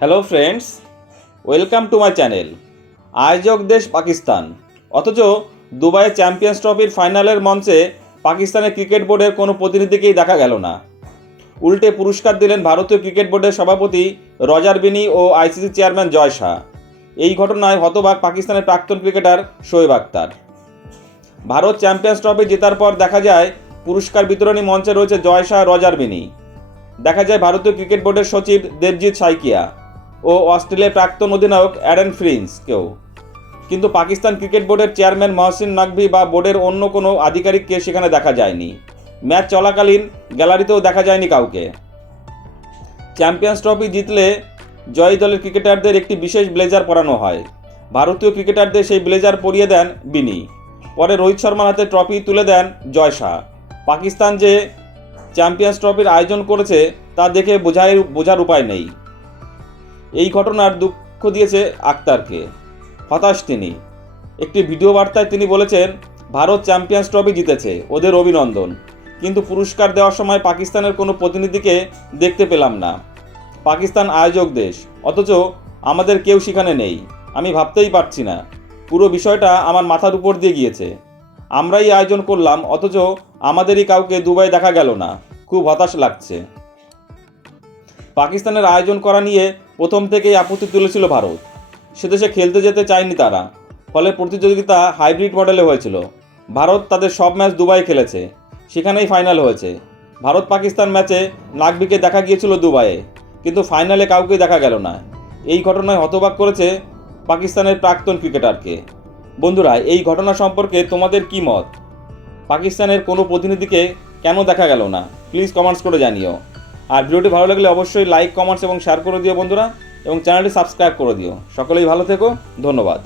Hello friends welcome to my channel আয়োজক দেশ পাকিস্তান। অথচ দুবাইয়ে চ্যাম্পিয়ন্স ট্রফির ফাইনালের মঞ্চে পাকিস্তানের ক্রিকেট বোর্ডের কোনো প্রতিনিধিকেই দেখা গেল না। উল্টে পুরস্কার দিলেন ভারতীয় ক্রিকেট বোর্ডের সভাপতি রজার বিনি ও আইসিসি চেয়ারম্যান জয় শাহ। এই ঘটনায় হতবাক পাকিস্তানের প্রাক্তন cricketer Shoaib Akhtar Bharat champions trophy জেতার পর দেখা যায় পুরস্কার বিতরণী মঞ্চে রয়েছে জয় শাহ, রজার বিনি। দেখা যায় ভারতীয় ক্রিকেট বোর্ডের সচিব দেবজিৎ সাইকিয়া। ও অস্ট্রেলিয়ার প্রাক্তন অধিনায়ক অ্যাডেন ফ্রিন্সকেও কিন্তু পাকিস্তান ক্রিকেট বোর্ডের চেয়ারম্যান মহসিন নাকভি বা বোর্ডের অন্য কোনো আধিকারিককে সেখানে দেখা যায়নি। ম্যাচ চলাকালীন গ্যালারিতেও দেখা যায়নি কাউকে। চ্যাম্পিয়ন্স ট্রফি জিতলে জয়ী দলের ক্রিকেটারদের একটি বিশেষ ব্লেজার পরানো হয়। ভারতীয় ক্রিকেটারদের সেই ব্লেজার পরিয়ে দেন বিনি। পরে রোহিত শর্মার হাতে ট্রফি তুলে দেন জয় শাহ। পাকিস্তান যে চ্যাম্পিয়ন্স ট্রফির আয়োজন করেছে তা দেখে বোঝাই বোঝার উপায় নেই। এই ঘটনার দুঃখ দিয়েছে আক্তারকে। হতাশ তিনি। একটি ভিডিও বার্তায় তিনি বলেছেন, ভারত চ্যাম্পিয়ন্স ট্রফি জিতেছে, ওদের অভিনন্দন। কিন্তু পুরস্কার দেওয়ার সময় পাকিস্তানের কোনো প্রতিনিধিকে দেখতে পেলাম না। পাকিস্তান আয়োজক দেশ, অথচ আমাদের কেউ সেখানে নেই। আমি ভাবতেই পারছি না। পুরো বিষয়টা আমার মাথার উপর দিয়ে গিয়েছে। আমরাই আয়োজন করলাম, অথচ আমাদেরই কাউকে দুবাই দেখা গেল না। খুব হতাশ লাগছে। পাকিস্তানের আয়োজন করা নিয়ে প্রথম থেকেই আপত্তি তুলেছিল ভারত। সেদেশে খেলতে যেতে চায়নি তারা, ফলে প্রতিযোগিতা হাইব্রিড মডেলে হয়েছিল। ভারত তাদের সব ম্যাচ দুবাই খেলেছে, সেখানেই ফাইনাল হয়েছে। ভারত পাকিস্তান ম্যাচে নাকবিকে দেখা গিয়েছিল দুবাইয়ে, কিন্তু ফাইনালে কাউকে দেখা গেল না। এই ঘটনায় হতবাক করেছে পাকিস্তানের প্রাক্তন ক্রিকেটারকে। বন্ধুরা, এই ঘটনা সম্পর্কে তোমাদের কি মত? পাকিস্তানের কোনো প্রতিনিধিকে কেন দেখা গেল না? প্লিজ কমেন্টস করে জানিও। আর ভিডিওটি ভালো লাগলে অবশ্যই লাইক কমেন্টস এবং শেয়ার করে দিও বন্ধুরা, এবং চ্যানেলটি সাবস্ক্রাইব করে দিও। সকলেই ভালো থেকো, ধন্যবাদ।